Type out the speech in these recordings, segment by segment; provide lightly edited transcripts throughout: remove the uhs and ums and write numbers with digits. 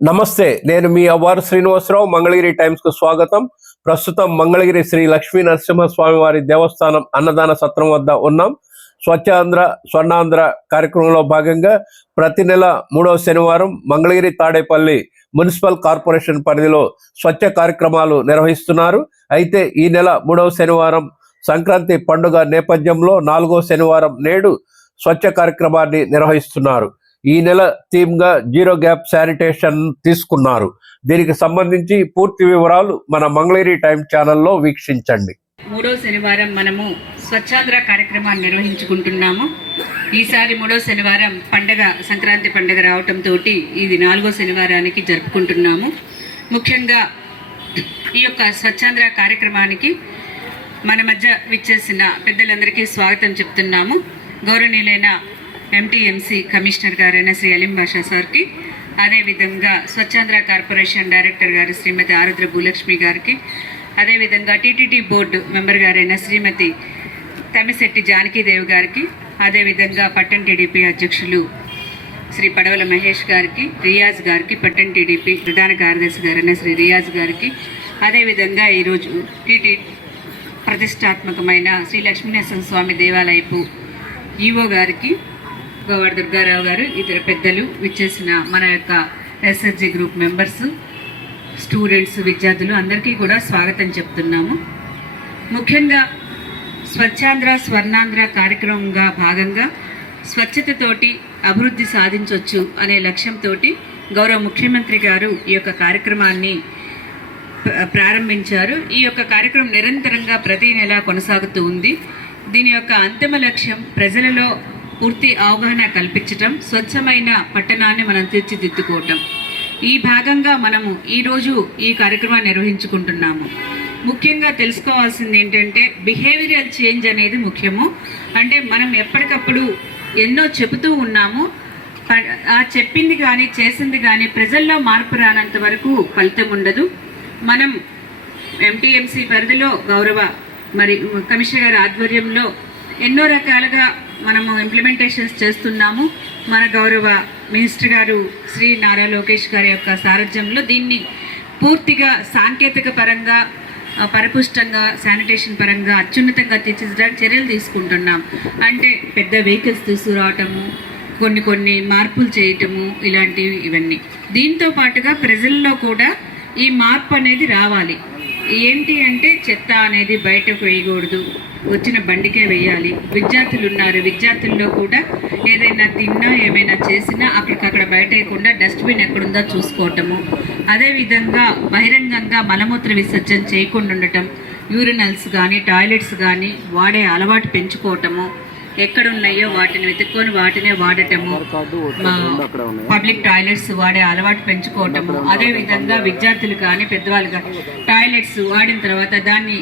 నమస్తే, నేను మీ అవ్వారు శ్రీనివాసరావు. మంగళగిరి టైమ్స్ కు స్వాగతం. ప్రస్తుతం మంగళగిరి శ్రీ లక్ష్మీ నరసింహస్వామి వారి దేవస్థానం అన్నదాన సత్రం వద్ద ఉన్నాం. స్వచ్ఛాంధ్ర స్వర్ణాంధ్ర కార్యక్రమంలో భాగంగా ప్రతి నెల 3వ శనివారం మంగళగిరి తాడేపల్లి మున్సిపల్ కార్పొరేషన్ పరిధిలో స్వచ్ఛ కార్యక్రమాలు నిర్వహిస్తున్నారు. అయితే ఈ నెల 3వ శనివారం సంక్రాంతి పండుగ నేపథ్యంలో 4వ శనివారం నేడు స్వచ్ఛ కార్యక్రమాన్ని నిర్వహిస్తున్నారు. ఈ నెల థీమ్ గా జీరో గ్యాప్ శానిటేషన్ తీసుకున్నారు. దీనికి సంబంధించి పూర్తి వివరాలు మన మంగళగిరి టైమ్ ఛానల్లో వీక్షించండి. 3వ శనివారం మనము స్వచ్ఛాంధ్ర కార్యక్రమాన్ని నిర్వహించుకుంటున్నాము. ఈసారి 3వ శనివారం పండగ సంక్రాంతి పండగ రావటంతో ఇది 4వ శనివారానికి జరుపుకుంటున్నాము. ముఖ్యంగా ఈ యొక్క స్వచ్ఛాంధ్ర కార్యక్రమానికి మన మధ్య విచ్చేసిన పెద్దలందరికీ స్వాగతం చెప్తున్నాము. గౌరవనీయులైన ఎంటీఎంసీ కమిషనర్ గారైన శ్రీ అలీం బాషా సార్కి, అదేవిధంగా స్వచ్ఛాంధ్ర కార్పొరేషన్ డైరెక్టర్ గారు శ్రీమతి ఆరుద్ర భూలక్ష్మి గారికి, అదేవిధంగా టీటీడీ బోర్డు మెంబర్ గారైన శ్రీమతి తమిశెట్టి జానకీదేవి గారికి, అదేవిధంగా పట్టణ టీడీపీ అధ్యక్షులు శ్రీ పడవల మహేష్ గారికి, రియాజ్ గారికి, పట్టణ టీడీపీ ప్రధాన కార్యదర్శి గారైన శ్రీ రియాజ్ గారికి, అదేవిధంగా ఈరోజు టీటీ ప్రతిష్టాత్మకమైన శ్రీ లక్ష్మీనరసింహస్వామి దేవాలయపు ఈవో గారికి, గౌడ దుర్గారావు గారు, ఇతర పెద్దలు విచ్చేసిన మన యొక్క ఎస్ఎస్జి గ్రూప్ మెంబర్స్, స్టూడెంట్స్, విద్యార్థులు అందరికీ కూడా స్వాగతం చెప్తున్నాము. ముఖ్యంగా స్వచ్ఛాంధ్ర స్వర్ణాంధ్ర కార్యక్రమంగా భాగంగా స్వచ్ఛతతోటి అభివృద్ధి సాధించవచ్చు అనే లక్ష్యంతో గౌరవ ముఖ్యమంత్రి గారు ఈ యొక్క కార్యక్రమాన్ని ప్రారంభించారు. ఈ యొక్క కార్యక్రమం నిరంతరంగా ప్రతి నెల కొనసాగుతూ ఉంది. దీని యొక్క అంతిమ లక్ష్యం ప్రజలలో పూర్తి అవగాహన కల్పించటం, స్వచ్ఛమైన పట్టణాన్ని మనం తీర్చిదిద్దుకోవటం. ఈ భాగంగా మనము ఈరోజు ఈ కార్యక్రమాన్ని నిర్వహించుకుంటున్నాము. ముఖ్యంగా తెలుసుకోవాల్సింది ఏంటంటే బిహేవియరల్ చేంజ్ అనేది ముఖ్యము. అంటే మనం ఎప్పటికప్పుడు ఎన్నో చెబుతూ ఉన్నాము, ఆ చెప్పింది కానీ చేసింది కానీ ప్రజల్లో మార్పు రానంత వరకు ఫలితం ఉండదు. మనం ఎంటీఎంసీ పరిధిలో గౌరవ కమిషనర్ గారి ఆధ్వర్యంలో ఎన్నో రకాలుగా మనము ఇంప్లిమెంటేషన్స్ చేస్తున్నాము. మన గౌరవ మినిస్టర్ గారు శ్రీ నారా లోకేష్ గారి యొక్క సారథ్యంలో దీన్ని పూర్తిగా సాంకేతిక పరంగా, పరిపుష్టంగా, శానిటేషన్ పరంగా అత్యున్నతంగా తీర్చిదిద్దడానికి చర్యలు తీసుకుంటున్నాం. అంటే పెద్ద వెహికల్స్ తీసుకురావటము, కొన్ని మార్పులు చేయటము, ఇలాంటివి ఇవన్నీ. దీంతో పాటుగా ప్రజల్లో కూడా ఈ మార్పు అనేది రావాలి. ఏంటి అంటే చెత్త అనేది బయటకు వేయకూడదు, వచ్చిన బండికే వేయాలి. విద్యార్థులు ఉన్నారు, విద్యార్థుల్లో కూడా ఏదైనా తిన్నా ఏమైనా చేసినా అక్కడికక్కడ బయట వేయకుండా డస్ట్బిన్ ఎక్కడుందో చూసుకోవటము, అదేవిధంగా బహిరంగంగా మలమూత్ర విసర్జన చేయకుండా ఉండటం, యూరినల్స్ కానీ టాయిలెట్స్ కానీ వాడే అలవాటు పెంచుకోవటము, ఎక్కడున్నాయో వాటిని వెతుక్కొని వాటినే వాడటము, పబ్లిక్ టాయిలెట్స్ వాడే అలవాటు పెంచుకోవటము, అదేవిధంగా విద్యార్థులు కానీ పెద్దవాళ్ళు కానీ టాయిలెట్స్ వాడిన తర్వాత దాన్ని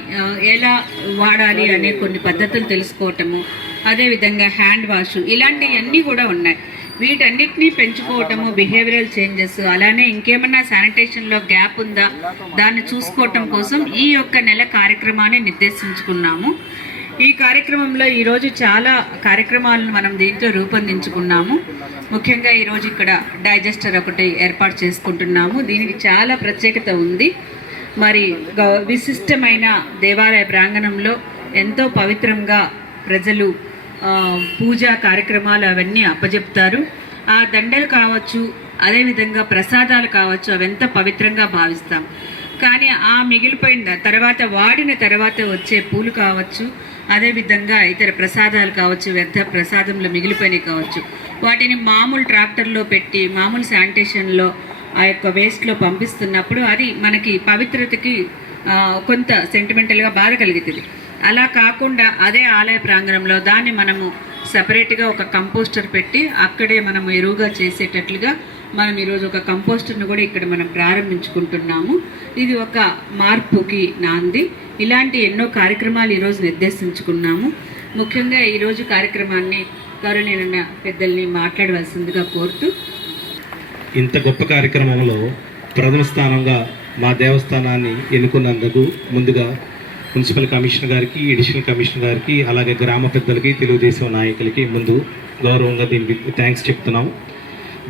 ఎలా వాడాలి అనే కొన్ని పద్ధతులు తెలుసుకోవటము, అదేవిధంగా హ్యాండ్ వాష్, ఇలాంటివన్నీ కూడా ఉన్నాయి. వీటన్నిటినీ పెంచుకోవటము, బిహేవియరల్ చేంజెస్, అలానే ఇంకేమన్నా శానిటేషన్లో గ్యాప్ ఉందా దాన్ని చూసుకోవటం కోసం ఈ యొక్క నెల కార్యక్రమాన్ని నిర్దేశించుకున్నాము. ఈ కార్యక్రమంలో ఈరోజు చాలా కార్యక్రమాలను మనం దీంట్లో రూపొందించుకున్నాము. ముఖ్యంగా ఈరోజు ఇక్కడ డైజెస్టర్ ఒకటి ఏర్పాటు చేసుకుంటున్నాము. దీనికి చాలా ప్రత్యేకత ఉంది. మరి విశిష్టమైన దేవాలయ ప్రాంగణంలో ఎంతో పవిత్రంగా ప్రజలు పూజా కార్యక్రమాలు అవన్నీ అప్పచెప్తారు. ఆ దండలు కావచ్చు, అదేవిధంగా ప్రసాదాలు కావచ్చు, అవెంత పవిత్రంగా భావిస్తాం. కానీ ఆ మిగిలిపోయిన తర్వాత, వాడిన తర్వాత వచ్చే పూలు కావచ్చు, అదేవిధంగా ఇతర ప్రసాదాలు కావచ్చు, వ్యర్థ ప్రసాదంలో మిగిలిపోయినవి కావచ్చు, వాటిని మామూలు ట్రాక్టర్లో పెట్టి మామూలు శానిటేషన్లో ఆ యొక్క వేస్ట్లో పంపిస్తున్నప్పుడు అది మనకి పవిత్రతకి కొంత సెంటిమెంటల్గా బాధ కలుగుతుంది. అలా కాకుండా అదే ఆలయ ప్రాంగణంలో దాన్ని మనము సపరేట్గా ఒక కంపోస్టర్ పెట్టి అక్కడే మనం ఎరువుగా చేసేటట్లుగా మనం ఈరోజు ఒక కంపోస్టర్ను కూడా ఇక్కడ మనం ప్రారంభించుకుంటున్నాము. ఇది ఒక మార్పుకి నాంది. ఇలాంటి ఎన్నో కార్యక్రమాలు ఈరోజు నిర్దేశించుకున్నాము. ముఖ్యంగా ఈరోజు కార్యక్రమాన్ని గౌరవనీయులైన పెద్దల్ని మాట్లాడవలసిందిగా కోరుతూ, ఇంత గొప్ప కార్యక్రమంలో ప్రథమ స్థానంగా మా దేవస్థానాన్ని ఎన్నుకున్నందుకు ముందుగా మున్సిపల్ కమిషనర్ గారికి, అడిషనల్ కమిషనర్ గారికి, అలాగే గ్రామ పెద్దలకి, తెలుగుదేశం నాయకులకి ముందు గౌరవంగా దీనికి థ్యాంక్స్ చెప్తున్నాము.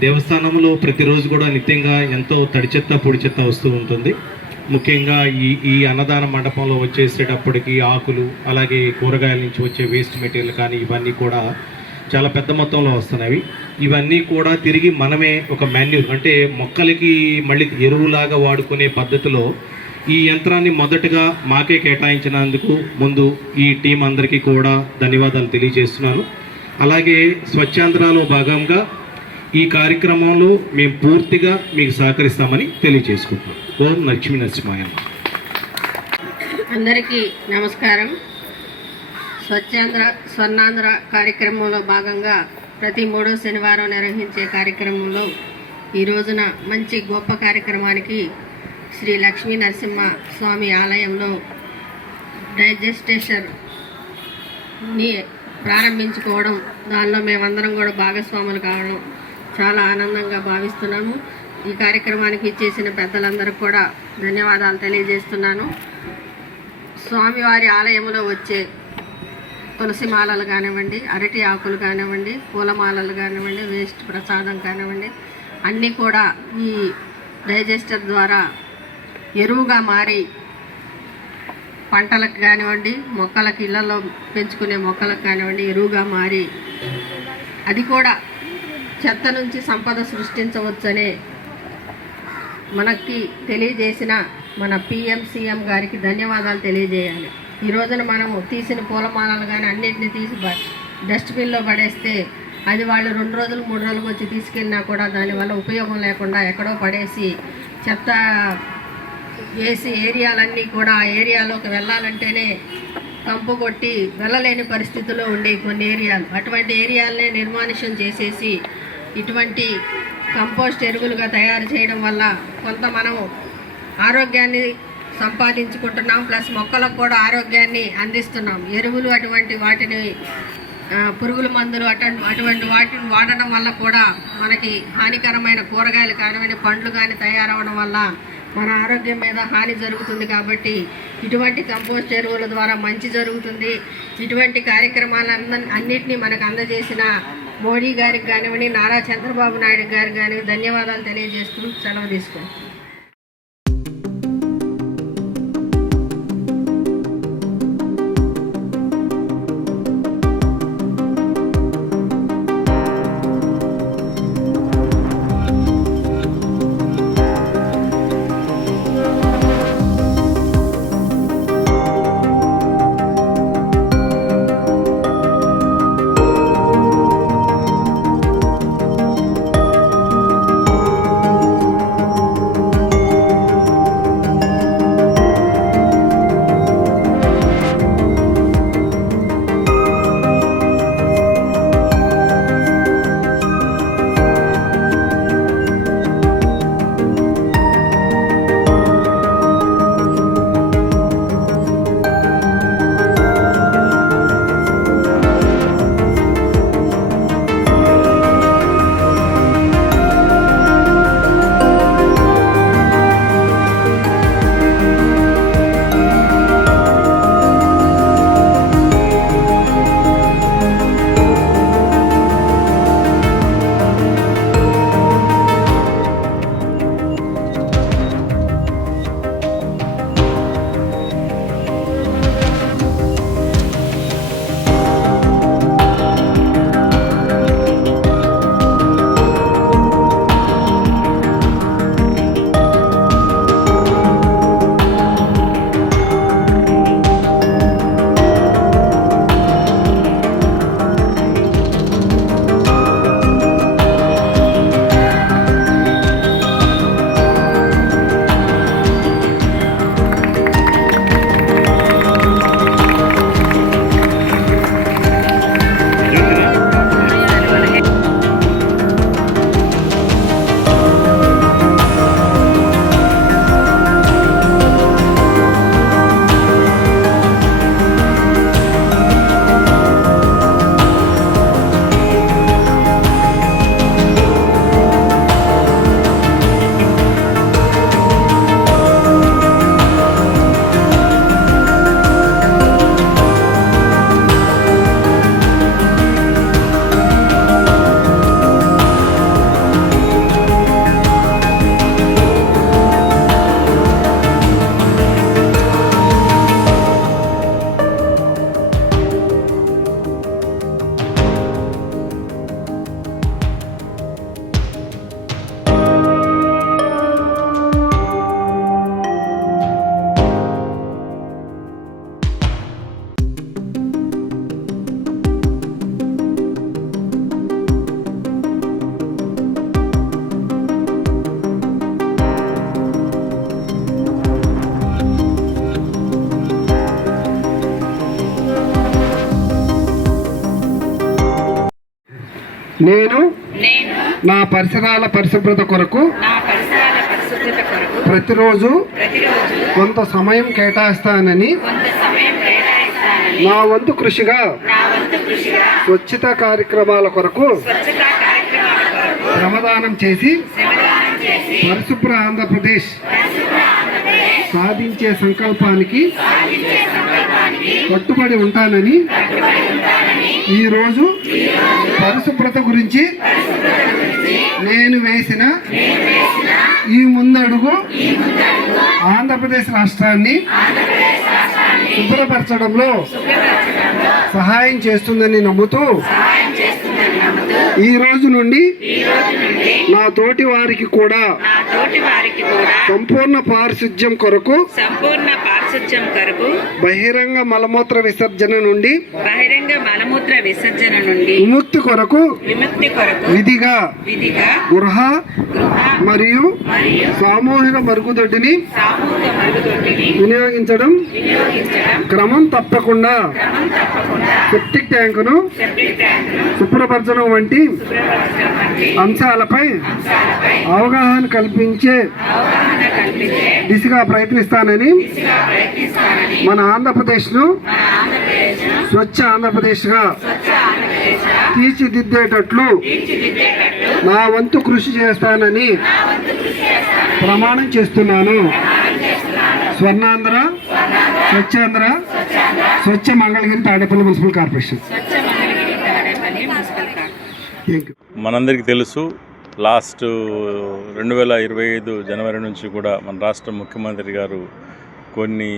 దేవస్థానంలో ప్రతిరోజు కూడా నిత్యంగా ఎంతో తడి చెత్త పొడి చెత్త వస్తూ ఉంటుంది. ముఖ్యంగా ఈ అన్నదాన మండపంలో వచ్చేసేటప్పటికి ఆకులు, అలాగే కూరగాయల నుంచి వచ్చే వేస్ట్ మెటీరియల్ కానీ ఇవన్నీ కూడా చాలా పెద్ద మొత్తంలో వస్తున్నవి. ఇవన్నీ కూడా తిరిగి మనమే ఒక మాన్యూర్ అంటే మొక్కలకి మళ్ళీ ఎరువులాగా వాడుకునే పద్ధతిలో ఈ యంత్రాన్ని మొదటగా మాకే కేటాయించినందుకు ముందు ఈ టీం అందరికీ కూడా ధన్యవాదాలు తెలియజేస్తున్నాను. అలాగే స్వచ్ఛాంధ్రలో భాగంగా ఈ కార్యక్రమంలో మేము పూర్తిగా మీకు సహకరిస్తామని తెలియజేసుకుంటున్నాం. ఓం లక్ష్మీ నరసింహాయ. అందరికీ నమస్కారం. స్వర్ణాంధ్ర కార్యక్రమంలో భాగంగా ప్రతి 3వ శనివారం నిర్వహించే కార్యక్రమంలో ఈ రోజున మంచి గొప్ప కార్యక్రమానికి శ్రీ లక్ష్మీ నరసింహ స్వామి ఆలయంలో డైజెస్టేషన్ని ప్రారంభించుకోవడం, దానిలో మేమందరం కూడా భాగస్వాములు కావడం చాలా ఆనందంగా భావిస్తున్నాము. ఈ కార్యక్రమానికి ఇచ్చేసిన పెద్దలందరికీ కూడా ధన్యవాదాలు తెలియజేస్తున్నాను. స్వామివారి ఆలయంలో వచ్చే తులసి మాలలు కానివ్వండి, అరటి ఆకులు కానివ్వండి, పూలమాలలు కానివ్వండి, వేస్ట్ ప్రసాదం కానివ్వండి, అన్నీ కూడా ఈ డైజెస్టర్ ద్వారా ఎరువుగా మారి పంటలకు కానివ్వండి, మొక్కలకు ఇళ్లలో పెంచుకునే మొక్కలకు కానివ్వండి ఎరువుగా మారి అది కూడా చెత్త నుంచి సంపద సృష్టించవచ్చనే మనకి తెలియజేసిన మన సీఎం గారికి ధన్యవాదాలు తెలియజేయాలి. ఈ రోజున మనము తీసిన పూలమాలలు కానీ అన్నింటినీ తీసి డస్ట్బిన్లో పడేస్తే అది వాళ్ళు 2 రోజులు 3 రోజులకు వచ్చి తీసుకెళ్ళినా కూడా దానివల్ల ఉపయోగం లేకుండా ఎక్కడో పడేసి చెత్త వేసి ఏరియాలన్నీ కూడా ఆ ఏరియాలోకి వెళ్ళాలంటేనే కంపు కొట్టి వెళ్ళలేని పరిస్థితుల్లో ఉండే కొన్ని ఏరియాలు, అటువంటి ఏరియాలనే నిర్మానుష్యం చేసేసి ఇటువంటి కంపోస్ట్ ఎరువులుగా తయారు చేయడం వల్ల కొంత మనం ఆరోగ్యాన్ని సంపాదించుకుంటున్నాం, ప్లస్ మొక్కలకు కూడా ఆరోగ్యాన్ని అందిస్తున్నాం. ఎరువులు అటువంటి వాటిని పురుగుల మందులు అటువంటి వాటిని వాడడం వల్ల కూడా మనకి హానికరమైన కూరగాయలు కానివ్వండి, పండ్లు కానీ తయారవడం వల్ల మన ఆరోగ్యం మీద హాని జరుగుతుంది. కాబట్టి ఇటువంటి కంపోస్ట్ ఎరువుల ద్వారా మంచి జరుగుతుంది. ఇటువంటి కార్యక్రమాలన్నింటినీ మనకు అందజేసిన మోడీ గారికి కానివ్వండి, నారా చంద్రబాబు నాయుడు గారికి కానీ ధన్యవాదాలు తెలియజేస్తూ సెలవు తీసుకుంటాం. నేను నేను నా పరిసరాల పరిశుభ్రత కొరకు నా పరిసరాల పరిశుభ్రత కొరకు ప్రతిరోజు ప్రతిరోజు కొంత సమయం కేటాయిస్తానని కొంత సమయం కేటాయిస్తానని నా వంతు కృషిగా నా వంతు కృషిగా స్వచ్ఛతా కార్యక్రమాల కొరకు స్వచ్ఛతా కార్యక్రమాల కొరకు శ్రమదానం చేసి శ్రమదానం చేసి పరిశుభ్ర ఆంధ్రప్రదేశ్ సాధించే సంకల్పానికి కట్టుబడి ఉంటానని ఈరోజు పరిశుభ్రత గురించి నేను వేసిన ఈ ముందడుగు ఆంధ్రప్రదేశ్ రాష్ట్రాన్ని శుభ్రపరచడంలో సహాయం చేస్తుందని నమ్ముతూ ఈ రోజు నుండి నా తోటి వారికి కూడా సంపూర్ణ పారిశుధ్యం కొరకు సంపూర్ణ పారిశుధ్యం కొరకు బహిరంగ మలమూత్ర విసర్జన నుండి బహిరంగ మలమూత్ర విసర్జన నుండి విముక్తి కొరకు విముక్తి కొరకు విధిగా విధిగా గృహ మరియు సామూహిక మరుగుదొడ్డిని సామూహిక మరుగుదొడ్డిని వినియోగించడం క్రమం తప్పకుండా సెప్టిక్ ట్యాంకును సెప్టిక్ ట్యాంకును శుభ్రపరచడం వంటి శుభ్రపరచడం వంటి అంశాలపై అవగాహన కల్పించే దిశగా ప్రయత్నిస్తానని మన ఆంధ్రప్రదేశ్ను స్వచ్ఛ ఆంధ్రప్రదేశ్గా తీర్చిదిద్దేటట్లు నా వంతు కృషి చేస్తానని ప్రమాణం చేస్తున్నాను. స్వర్ణాంధ్ర, స్వచ్ఛాంధ్ర, స్వచ్ఛ Mangalagiri Tadepalli municipal corporation. Thank you. మనందరికీ తెలుసు, లాస్ట్ 2025 జనవరి నుంచి కూడా మన రాష్ట్ర ముఖ్యమంత్రి గారు కొన్ని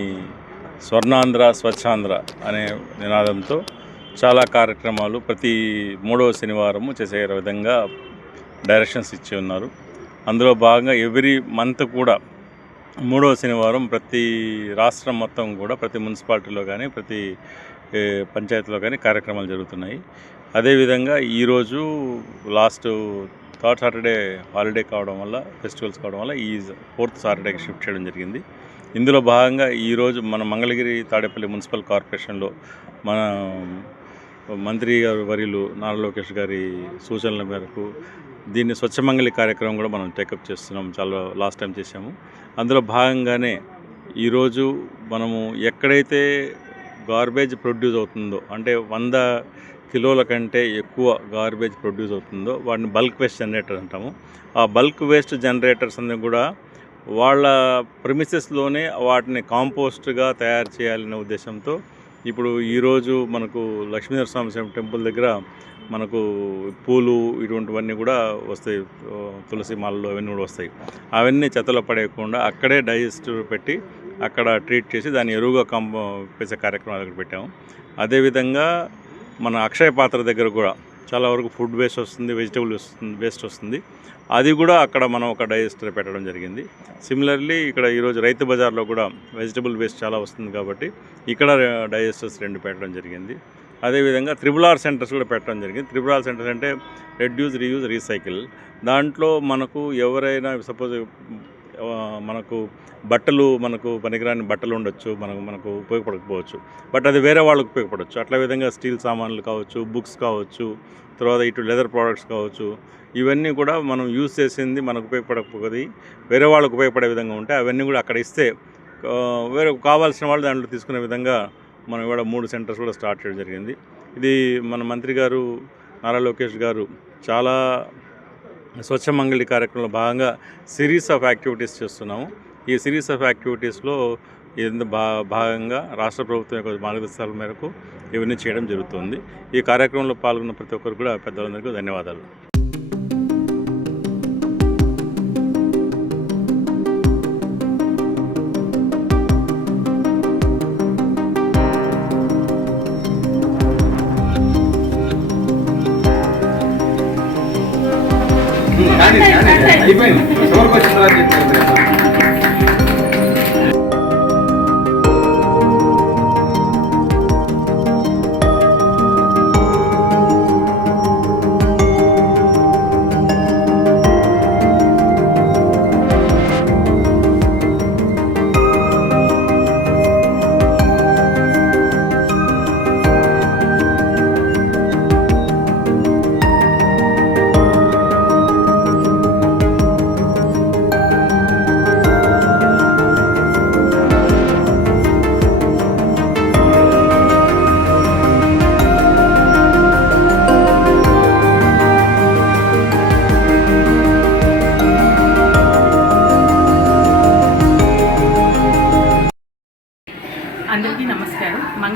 స్వర్ణాంధ్ర స్వచ్ఛాంధ్ర అనే నినాదంతో చాలా కార్యక్రమాలు ప్రతి 3వ శనివారము చేసే విధంగా డైరెక్షన్స్ ఇచ్చి ఉన్నారు. అందులో భాగంగా ఎవ్రీ మంత్ కూడా 3వ శనివారం ప్రతి రాష్ట్రం మొత్తం కూడా ప్రతి మున్సిపాలిటీలో కానీ ప్రతి పంచాయతీలో కానీ కార్యక్రమాలు జరుగుతున్నాయి. అదేవిధంగా ఈరోజు లాస్ట్ 3rd సాటర్డే హాలిడే కావడం వల్ల, ఫెస్టివల్స్ కావడం వల్ల ఈ 4th సాటర్డేకి షిఫ్ట్ చేయడం జరిగింది. ఇందులో భాగంగా ఈరోజు మన మంగళగిరి తాడేపల్లి మున్సిపల్ కార్పొరేషన్లో మన మంత్రి గారు వర్యులు నారా లోకేష్ గారి సూచనల మేరకు దీన్ని స్వచ్ఛమంగళి కార్యక్రమం కూడా మనం టేకప్ చేస్తున్నాం. చాలా లాస్ట్ టైం చేసాము. అందులో భాగంగానే ఈరోజు మనము ఎక్కడైతే గార్బేజ్ ప్రొడ్యూస్ అవుతుందో, అంటే 100 కిలోల కంటే ఎక్కువ గార్బేజ్ ప్రొడ్యూస్ అవుతుందో వాటిని బల్క్ వేస్ట్ జనరేటర్ అంటాము. ఆ బల్క్ వేస్ట్ జనరేటర్స్ అన్నీ కూడా వాళ్ళ ప్రిమిసెస్లోనే వాటిని కాంపోస్ట్గా తయారు చేయాలనే ఉద్దేశంతో ఇప్పుడు ఈరోజు మనకు లక్ష్మీనరసింహస్వామి టెంపుల్ దగ్గర మనకు పూలు ఇటువంటివన్నీ కూడా వస్తాయి, తులసి మాలలు అవన్నీ కూడా వస్తాయి. అవన్నీ చెత్తలో పడేయకుండా అక్కడే డైజెస్టర్ పెట్టి అక్కడ ట్రీట్ చేసి దాన్ని ఎరువుగా వేసే కార్యక్రమాలు అక్కడ పెట్టాము. అదేవిధంగా మన అక్షయ పాత్ర దగ్గర కూడా చాలా వరకు ఫుడ్ వేస్ట్ వస్తుంది, వెజిటబుల్ వేస్ట్ వస్తుంది. అది కూడా అక్కడ మనం ఒక డైజెస్టర్ పెట్టడం జరిగింది. సిమిలర్లీ ఇక్కడ ఈరోజు రైతు బజార్లో కూడా వెజిటబుల్ వేస్ట్ చాలా వస్తుంది కాబట్టి ఇక్కడ డైజెస్టర్స్ 2 పెట్టడం జరిగింది. అదేవిధంగా RRR సెంటర్స్ కూడా పెట్టడం జరిగింది. RRR సెంటర్స్ అంటే రెడ్యూస్, రీయూజ్, రీసైకిల్. దాంట్లో మనకు ఎవరైనా సపోజ్ మనకు బట్టలు, మనకు పనికిరాని బట్టలు ఉండొచ్చు, మనకు ఉపయోగపడకపోవచ్చు, బట్ అది వేరే వాళ్ళకు ఉపయోగపడవచ్చు. అట్లా విధంగా స్టీల్ సామాన్లు కావచ్చు, బుక్స్ కావచ్చు, తర్వాత ఇటు లెదర్ ప్రోడక్ట్స్ కావచ్చు, ఇవన్నీ కూడా మనం యూజ్ చేసింది మనకు ఉపయోగపడకపోతే వేరే వాళ్ళకు ఉపయోగపడే విధంగా ఉంటే అవన్నీ కూడా అక్కడ ఇస్తే వేరే కావాల్సిన వాళ్ళు దాంట్లో తీసుకునే విధంగా మనం ఇవాళ 3 సెంటర్స్ కూడా స్టార్ట్ చేయడం జరిగింది. ఇది మన మంత్రి గారు నారా లోకేష్ గారు చాలా స్వచ్ఛ మంగళి కార్యక్రమంలో భాగంగా సిరీస్ ఆఫ్ యాక్టివిటీస్ చేస్తున్నాము. ఈ సిరీస్ ఆఫ్ యాక్టివిటీస్లో భాగంగా రాష్ట్ర ప్రభుత్వం యొక్క మార్గదర్శకాల మేరకు ఇవన్నీ చేయడం జరుగుతుంది. ఈ కార్యక్రమంలో పాల్గొన్న ప్రతి ఒక్కరు కూడా పెద్దలందరికీ ధన్యవాదాలు.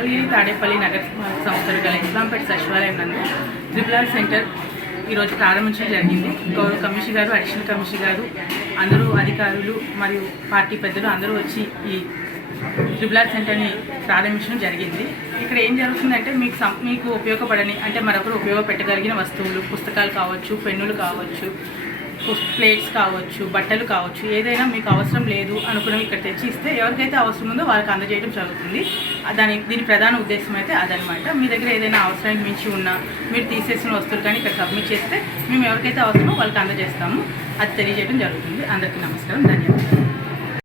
మంగళగిరి తాడేపల్లి నగర సంస్థలు గల ఇస్లాంపేట సచివాలయం నందు ట్రిపుల్ సెంటర్ ఈరోజు ప్రారంభించడం జరిగింది. గౌరవ కమిషనర్ గారు, అడిషనల్ కమిషనర్ గారు, అందరూ అధికారులు మరియు పార్టీ పెద్దలు అందరూ వచ్చి ఈ ట్రిపుల్ సెంటర్ని ప్రారంభించడం జరిగింది. ఇక్కడ ఏం జరుగుతుందంటే మీకు ఉపయోగపడని అంటే మరొకరు ఉపయోగపెట్టగలిగిన వస్తువులు, పుస్తకాలు కావచ్చు, పెన్నులు కావచ్చు, ప్లేట్స్ కావచ్చు, బట్టలు కావచ్చు, ఏదైనా మీకు అవసరం లేదు అనుకున్నవి ఇక్కడ తెచ్చి ఇస్తే ఎవరికైతే అవసరం ఉందో వాళ్ళకి అందజేయడం జరుగుతుంది. దీని ప్రధాన ఉద్దేశం అయితే అదనమాట. మీ దగ్గర ఏదైనా అవసరానికి మించి ఉన్నా మీరు తీసేసిన వస్తువులు కానీ ఇక్కడ సబ్మిట్ చేస్తే మేము ఎవరికైతే అవసరమో వాళ్ళకి అందజేస్తాము. అది తెలియజేయడం జరుగుతుంది. అందరికీ నమస్కారం, ధన్యవాదాలు.